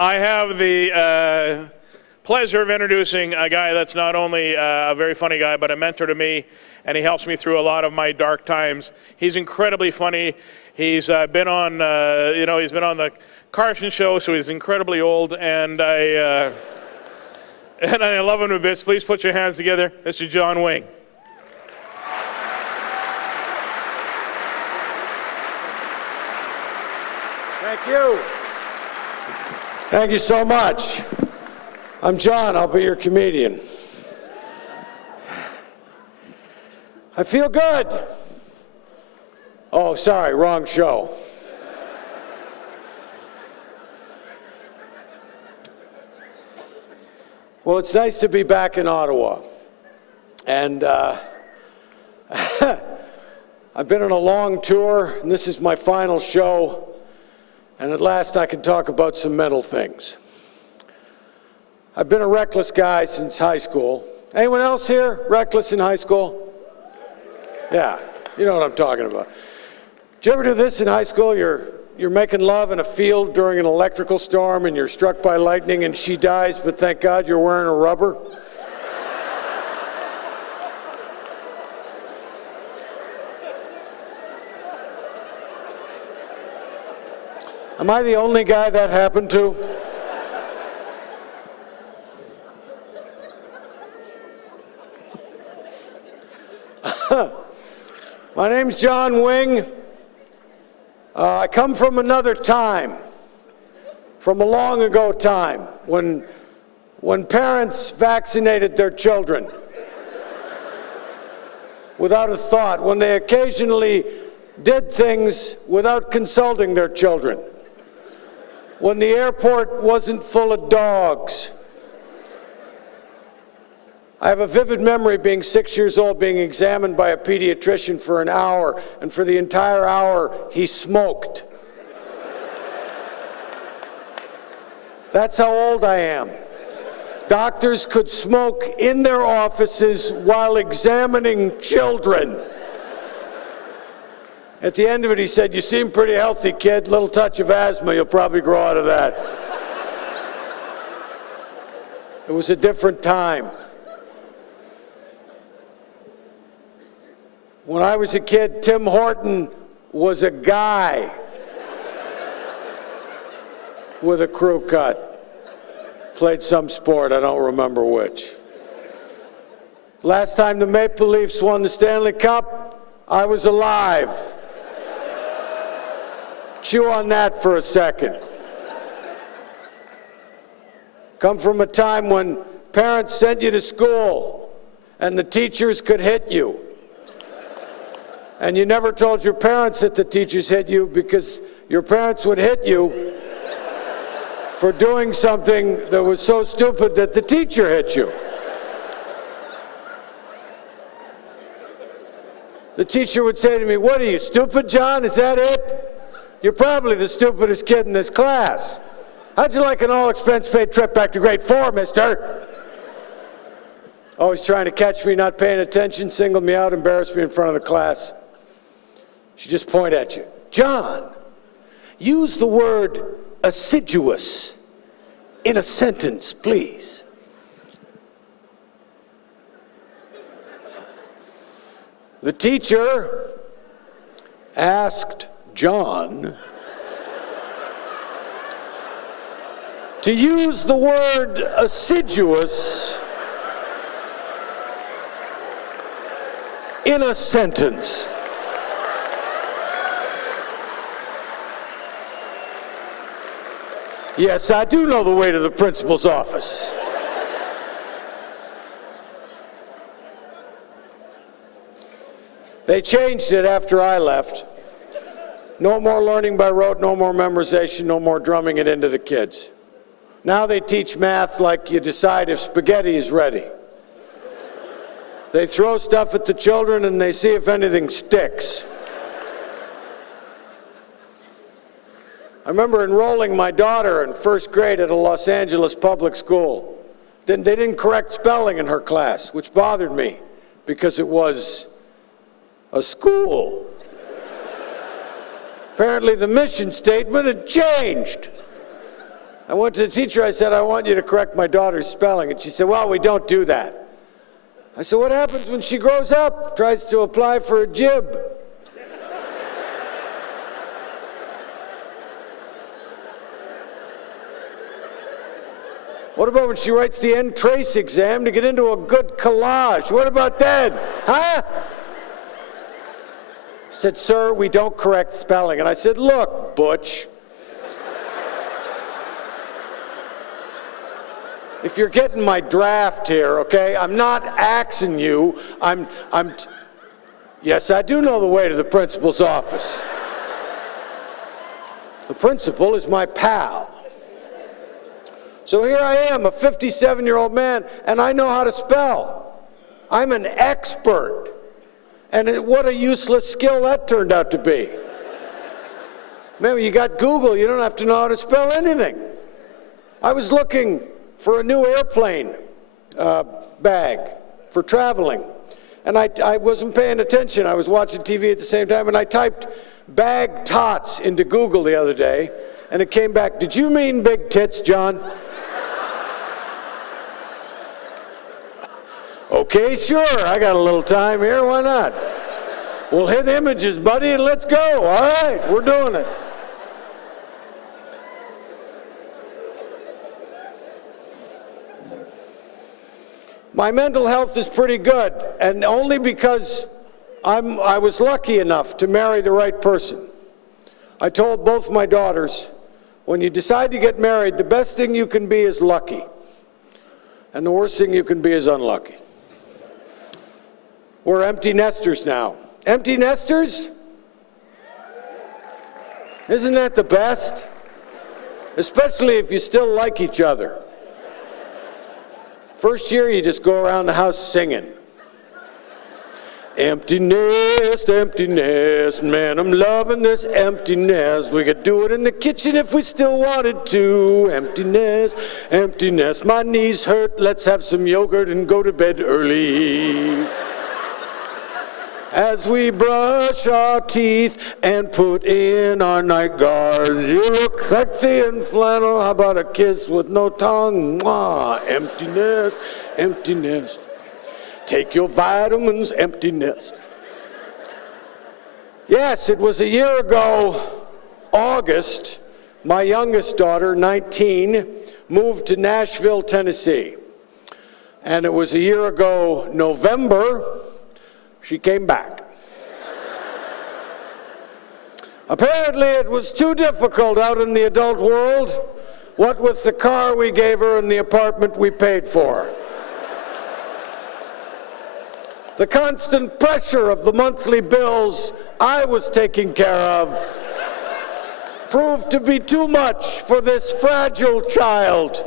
I have the pleasure of introducing a guy that's not only a very funny guy, but a mentor to me, and he helps me through a lot of my dark times. He's incredibly funny. He's been on, he's been on the Carson show, so he's incredibly old, and I love him to bits. Please put your hands together, Mr. John Wing. Thank you. Thank you so much. I'm John. I'll be your comedian. I feel good. Oh, sorry, wrong show. Well, it's nice to be back in Ottawa. And I've been on a long tour, and this is my final show. And at last I can talk about some mental things. I've been a reckless guy since high school. Anyone else here reckless in high school? Yeah, you know what I'm talking about. Did you ever do this in high school? You're making love in a field during an electrical storm and you're struck by lightning and she dies, but thank God you're wearing a rubber? Am I the only guy that happened to? My name's John Wing. I come from another time, from a long ago time, when parents vaccinated their children without a thought, when they occasionally did things without consulting their children, when the airport wasn't full of dogs. I have a vivid memory being 6 years old, being examined by a pediatrician for an hour, and for the entire hour, he smoked. That's how old I am. Doctors could smoke in their offices while examining children. At the end of it, he said, "You seem pretty healthy, kid. Little touch of asthma, you'll probably grow out of that." It was a different time. When I was a kid, Tim Horton was a guy with a crew cut. Played some sport, I don't remember which. Last time the Maple Leafs won the Stanley Cup, I was alive. Chew on that for a second. Come from a time when parents sent you to school and the teachers could hit you. And you never told your parents that the teachers hit you because your parents would hit you for doing something that was so stupid that the teacher hit you. The teacher would say to me, "What are you, stupid, John? Is that it? You're probably the stupidest kid in this class. How'd you like an all-expense-paid trip back to grade 4, mister?" Always trying to catch me not paying attention, single me out, embarrass me in front of the class. She just point at you. "John, use the word assiduous in a sentence, please." The teacher asked John to use the word assiduous in a sentence. Yes, I do know the way to the principal's office. They changed it after I left. No more learning by rote, no more memorization, no more drumming it into the kids. Now they teach math like you decide if spaghetti is ready. They throw stuff at the children and they see if anything sticks. I remember enrolling my daughter in first grade at a Los Angeles public school. They didn't correct spelling in her class, which bothered me because it was a school. Apparently the mission statement had changed. I went to the teacher, I said, I want you to correct my daughter's spelling. And she said, well, we don't do that. I said, what happens when she grows up, tries to apply for a jib? What about when she writes the N-Trace exam to get into a good collage? What about that? Huh? She said, sir, we don't correct spelling. And I said, look, Butch, if you're getting my draft here, okay, I'm not axing you. Yes, I do know the way to the principal's office. The principal is my pal. So here I am, a 57-year-old man, and I know how to spell. I'm an expert. And what a useless skill that turned out to be. Man, you got Google, you don't have to know how to spell anything. I was looking for a new airplane bag for traveling, and I wasn't paying attention. I was watching TV at the same time, and I typed bag tots into Google the other day, and it came back, did you mean big tits, John? Okay, sure, I got a little time here, why not? We'll hit images, buddy, and let's go. All right, we're doing it. My mental health is pretty good, and only because I was lucky enough to marry the right person. I told both my daughters, when you decide to get married, the best thing you can be is lucky, and the worst thing you can be is unlucky. We're empty nesters now. Empty nesters? Isn't that the best? Especially if you still like each other. First year, you just go around the house singing. Empty nest, man, I'm loving this empty nest. We could do it in the kitchen if we still wanted to. Empty nest, my knees hurt. Let's have some yogurt and go to bed early. As we brush our teeth and put in our night guards, you look sexy in flannel. How about a kiss with no tongue? Mwah. Empty nest. Take your vitamins, empty nest. Yes, it was a year ago, August, my youngest daughter, 19, moved to Nashville, Tennessee. And it was a year ago, November, she came back. Apparently it was too difficult out in the adult world, what with the car we gave her and the apartment we paid for. The constant pressure of the monthly bills I was taking care of proved to be too much for this fragile child.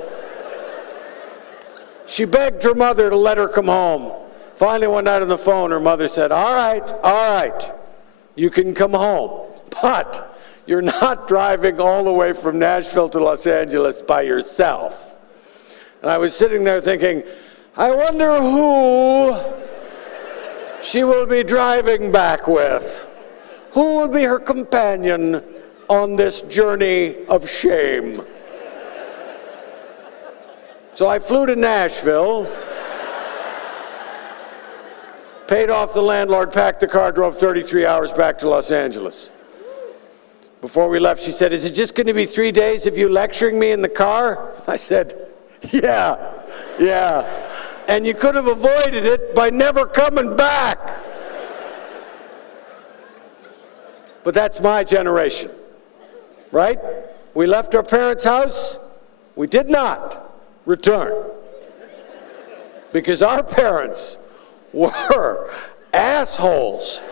She begged her mother to let her come home. Finally, one night on the phone, her mother said, all right, you can come home, but you're not driving all the way from Nashville to Los Angeles by yourself. And I was sitting there thinking, I wonder who she will be driving back with. Who will be her companion on this journey of shame? So I flew to Nashville, paid off the landlord, packed the car, drove 33 hours back to Los Angeles. Before we left, she said, is it just going to be 3 days of you lecturing me in the car? I said, yeah. And you could have avoided it by never coming back. But that's my generation, right? We left our parents' house. We did not return because our parents were assholes.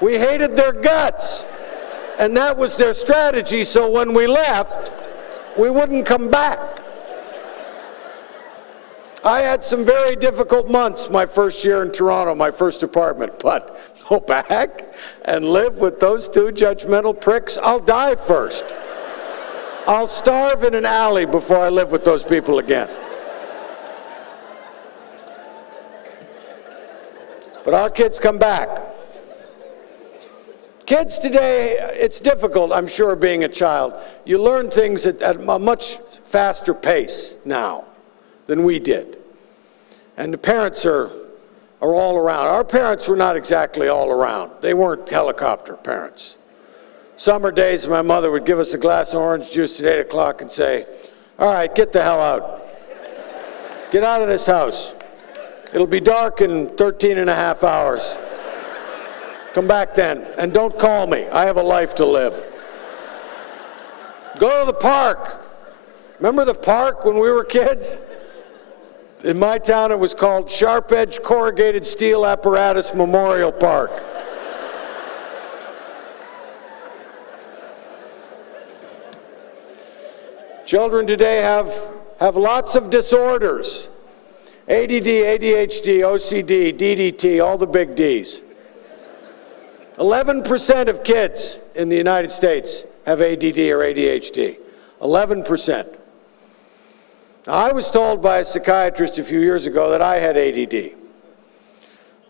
We hated their guts, and that was their strategy, so when we left, we wouldn't come back. I had some very difficult months my first year in Toronto, my first apartment, but go back and live with those two judgmental pricks, I'll die first. I'll starve in an alley before I live with those people again. But our kids come back. Kids today, it's difficult, I'm sure, being a child. You learn things at a much faster pace now than we did. And the parents are all around. Our parents were not exactly all around. They weren't helicopter parents. Summer days, my mother would give us a glass of orange juice at 8 o'clock and say, all right, get the hell out. Get out of this house. It'll be dark in 13 and a half hours. Come back then, and don't call me. I have a life to live. Go to the park. Remember the park when we were kids? In my town, it was called Sharp Edge Corrugated Steel Apparatus Memorial Park. Children today have lots of disorders. ADD, ADHD, OCD, DDT, all the big Ds. 11% of kids in the United States have ADD or ADHD. 11%. Now, I was told by a psychiatrist a few years ago that I had ADD.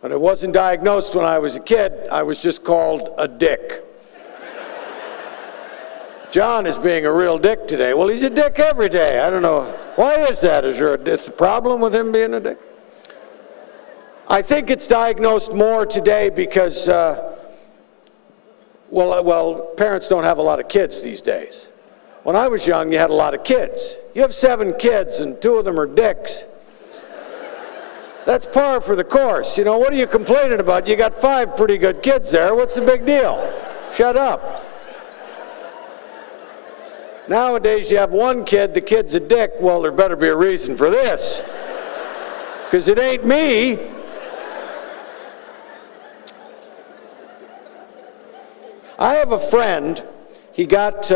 But it wasn't diagnosed when I was a kid. I was just called a dick. John is being a real dick today. Well, he's a dick every day. I don't know. Why is that? Is there a problem with him being a dick? I think it's diagnosed more today because, well, parents don't have a lot of kids these days. When I was young, you had a lot of kids. You have 7 kids and 2 of them are dicks. That's par for the course. You know, what are you complaining about? You got 5 pretty good kids there. What's the big deal? Shut up. Nowadays, you have 1 kid, the kid's a dick. Well, there better be a reason for this, because it ain't me. I have a friend. He got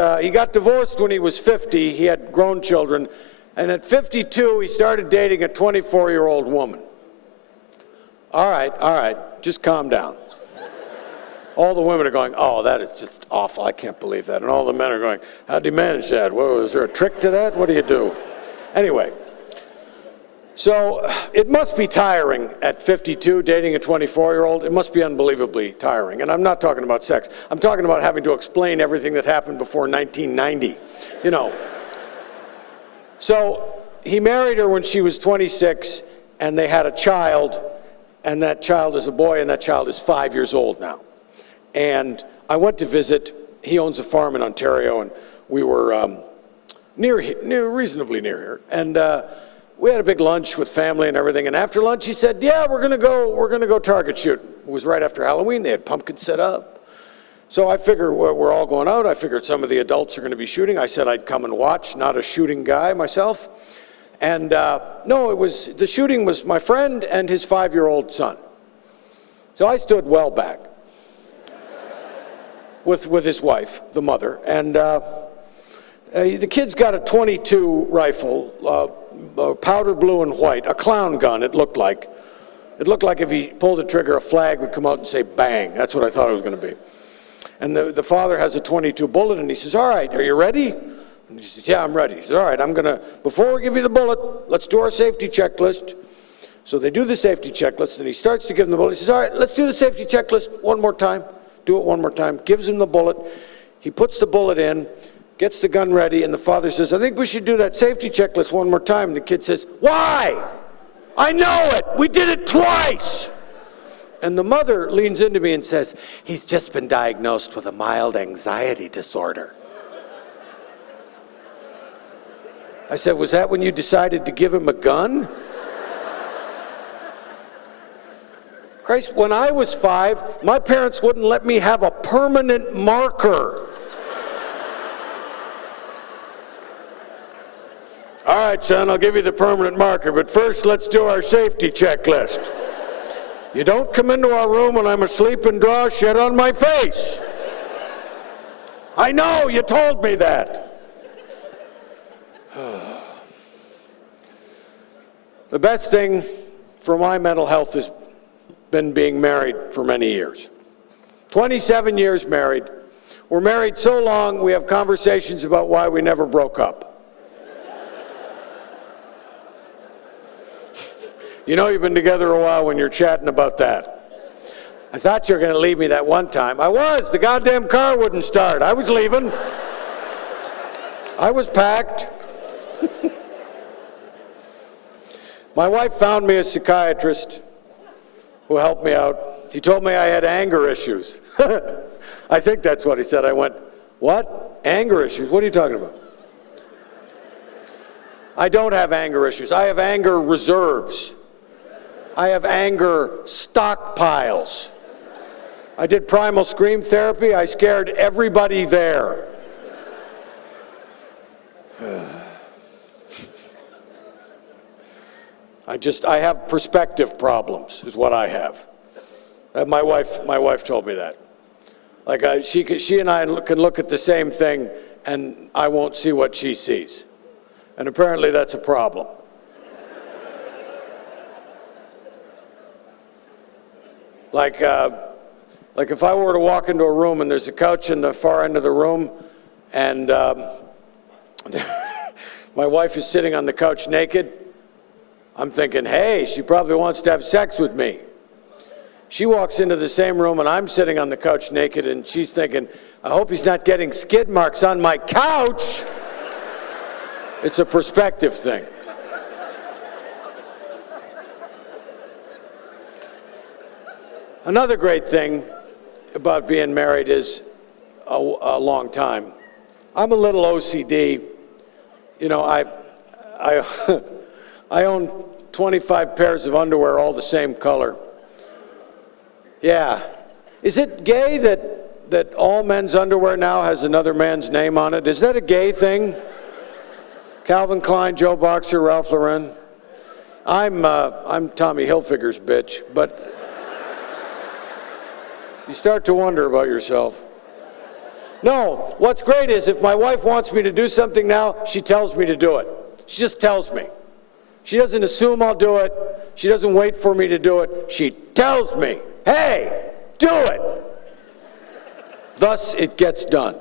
divorced when he was 50. He had grown children. And at 52, he started dating a 24-year-old woman. All right, just calm down. All the women are going, oh, that is just awful. I can't believe that. And all the men are going, how'd you manage that? Well, is there a trick to that? What do you do? Anyway, so it must be tiring at 52, dating a 24-year-old. It must be unbelievably tiring. And I'm not talking about sex. I'm talking about having to explain everything that happened before 1990, you know. So he married her when she was 26, and they had a child, and that child is a boy, and that child is 5 years old now. And I went to visit. He owns a farm in Ontario, and we were reasonably near here. And we had a big lunch with family and everything. And after lunch, he said, "Yeah, we're gonna go target shoot." It was right after Halloween. They had pumpkins set up. So I figure we're all going out. I figured some of the adults are going to be shooting. I said I'd come and watch. Not a shooting guy myself. And no, the shooting was my friend and his 5-year-old son. So I stood well back with his wife, the mother, and the kid's got a .22 rifle, powder blue and white, a clown gun. It looked like if he pulled the trigger, a flag would come out and say bang. That's what I thought it was going to be. And the father has a .22 bullet, and he says, "All right, are you ready?" And he says, "Yeah, I'm ready." He says, "All right, before we give you the bullet, let's do our safety checklist." So they do the safety checklist, and he starts to give him the bullet. He says, "All right, let's do the safety checklist one more time." Do it one more time. Gives him the bullet. He puts the bullet in, gets the gun ready, and the father says, "I think we should do that safety checklist one more time." And the kid says, "Why? I know it. We did it twice." And the mother leans into me and says, "He's just been diagnosed with a mild anxiety disorder." I said, "Was that when you decided to give him a gun?" Christ, when I was 5, my parents wouldn't let me have a permanent marker. "All right, son, I'll give you the permanent marker, but first let's do our safety checklist. You don't come into our room when I'm asleep and draw shit on my face." "I know, you told me that." The best thing for my mental health has been being married for many years. 27 years married. We're married so long, we have conversations about why we never broke up. You know you've been together a while when you're chatting about that. I thought you were going to leave me that one time. I was. The goddamn car wouldn't start. I was leaving. I was packed. My wife found me a psychiatrist who helped me out. He told me I had anger issues. I think that's what he said. I went, what? Anger issues? What are you talking about? I don't have anger issues. I have anger reserves. I have anger stockpiles. I did primal scream therapy. I scared everybody there. I have perspective problems, is what I have. My wife told me that. Like she and I can look at the same thing, and I won't see what she sees, and apparently that's a problem. Like if I were to walk into a room and there's a couch in the far end of the room, and my wife is sitting on the couch naked, I'm thinking, hey, she probably wants to have sex with me. She walks into the same room and I'm sitting on the couch naked, and she's thinking, I hope he's not getting skid marks on my couch. It's a perspective thing. Another great thing about being married is a long time. I'm a little OCD. You know, I own 25 pairs of underwear, all the same color. Yeah. Is it gay that all men's underwear now has another man's name on it? Is that a gay thing? Calvin Klein, Joe Boxer, Ralph Lauren. I'm Tommy Hilfiger's bitch, but you start to wonder about yourself. No, what's great is if my wife wants me to do something now, she tells me to do it. She just tells me. She doesn't assume I'll do it. She doesn't wait for me to do it. She tells me, hey, do it. Thus, it gets done.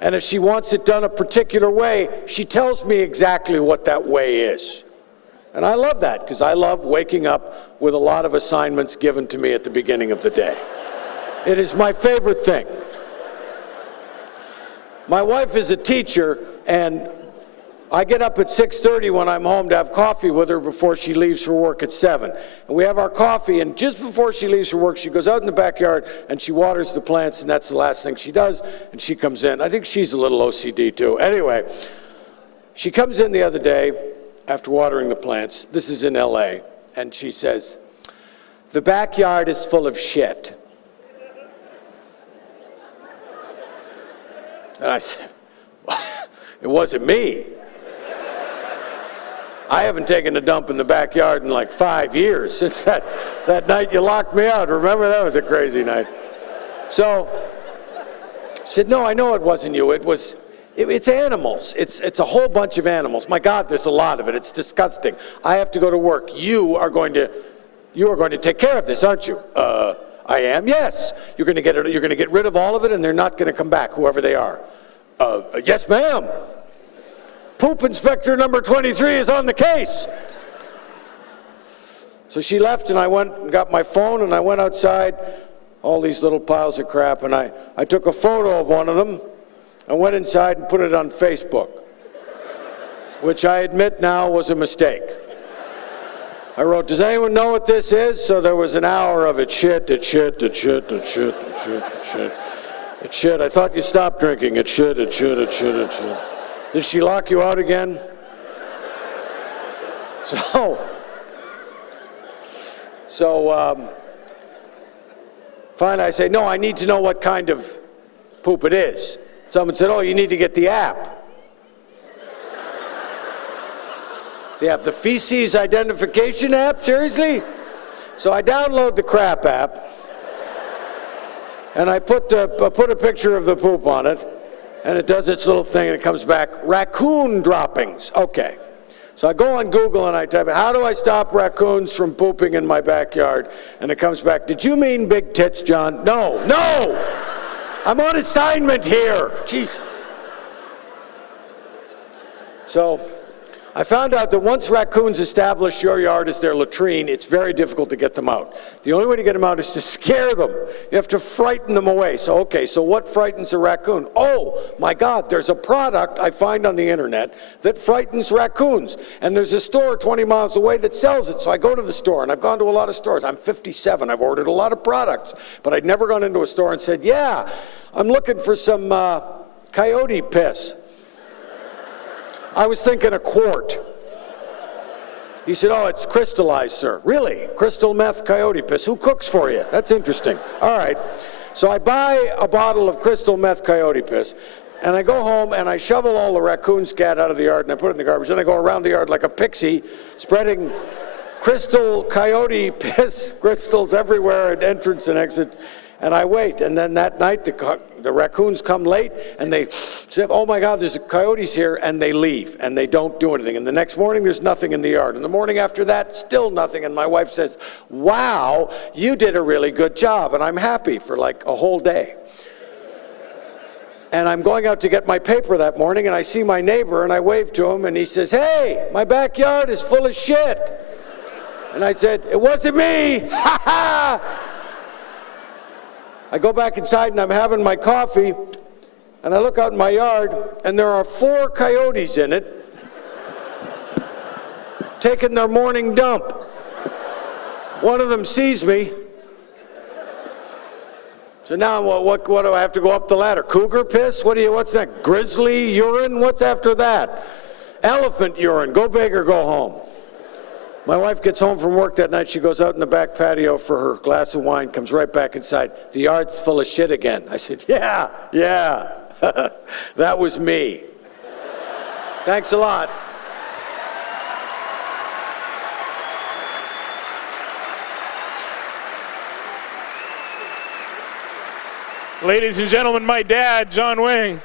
And if she wants it done a particular way, she tells me exactly what that way is. And I love that, because I love waking up with a lot of assignments given to me at the beginning of the day. It is my favorite thing. My wife is a teacher, and I get up at 6:30 when I'm home to have coffee with her before she leaves for work at 7. And we have our coffee, and just before she leaves for work, she goes out in the backyard and she waters the plants, and that's the last thing she does, and she comes in. I think she's a little OCD too. Anyway, she comes in the other day after watering the plants. This is in LA, and she says, the backyard is full of shit. And I said, it wasn't me. I haven't taken a dump in the backyard in like 5 years since that night you locked me out. Remember, that was a crazy night. So she said, no, I know it wasn't you. It's animals. It's a whole bunch of animals. My God, there's a lot of it. It's disgusting. I have to go to work. You are going to take care of this, aren't you? I am. Yes. You're going to get rid of all of it, and they're not going to come back, whoever they are. Yes, ma'am. Poop inspector number 23 is on the case. So she left, and I went and got my phone, and I went outside, all these little piles of crap, and I took a photo of one of them. I went inside and put it on Facebook, which I admit now was a mistake. I wrote, does anyone know what this is? So there was an hour of it shit. I thought you stopped drinking. It shit. Did she lock you out again? So finally I say, no, I need to know what kind of poop it is. Someone said, oh, you need to get the app. The app, the feces identification app, seriously? So I download the crap app, and I put a picture of the poop on it, and it does its little thing, and it comes back, raccoon droppings. Okay. So I go on Google and I type, how do I stop raccoons from pooping in my backyard? And it comes back, did you mean big tits, John? No. I'm on assignment here. Jesus. So I found out that once raccoons establish your yard as their latrine, it's very difficult to get them out. The only way to get them out is to scare them. You have to frighten them away. So what frightens a raccoon? Oh, my God, there's a product I find on the internet that frightens raccoons. And there's a store 20 miles away that sells it. So I go to the store, and I've gone to a lot of stores. I'm 57. I've ordered a lot of products. But I'd never gone into a store and said, yeah, I'm looking for some coyote piss. I was thinking a quart. He said, oh, it's crystallized, sir. Really? Crystal meth coyote piss. Who cooks for you? That's interesting. All right. So I buy a bottle of crystal meth coyote piss, and I go home and I shovel all the raccoon scat out of the yard and I put it in the garbage. Then I go around the yard like a pixie, spreading crystal coyote piss crystals everywhere at entrance and exit. And I wait, and then that night the raccoons come late, and they say, oh my God, there's coyotes here, and they leave, and they don't do anything. And the next morning, there's nothing in the yard. And the morning after that, still nothing. And my wife says, wow, you did a really good job. And I'm happy for like a whole day. And I'm going out to get my paper that morning, and I see my neighbor, and I wave to him, and he says, hey, my backyard is full of shit. And I said, it wasn't me, ha ha. I go back inside and I'm having my coffee, and I look out in my yard, and there are 4 coyotes in it taking their morning dump. One of them sees me. So now what do I have to go up the ladder? Cougar piss? What's that? Grizzly urine? What's after that? Elephant urine. Go big or go home. My wife gets home from work that night. She goes out in the back patio for her glass of wine, comes right back inside. The yard's full of shit again. I said, yeah, that was me. Thanks a lot. Ladies and gentlemen, my dad, John Wing.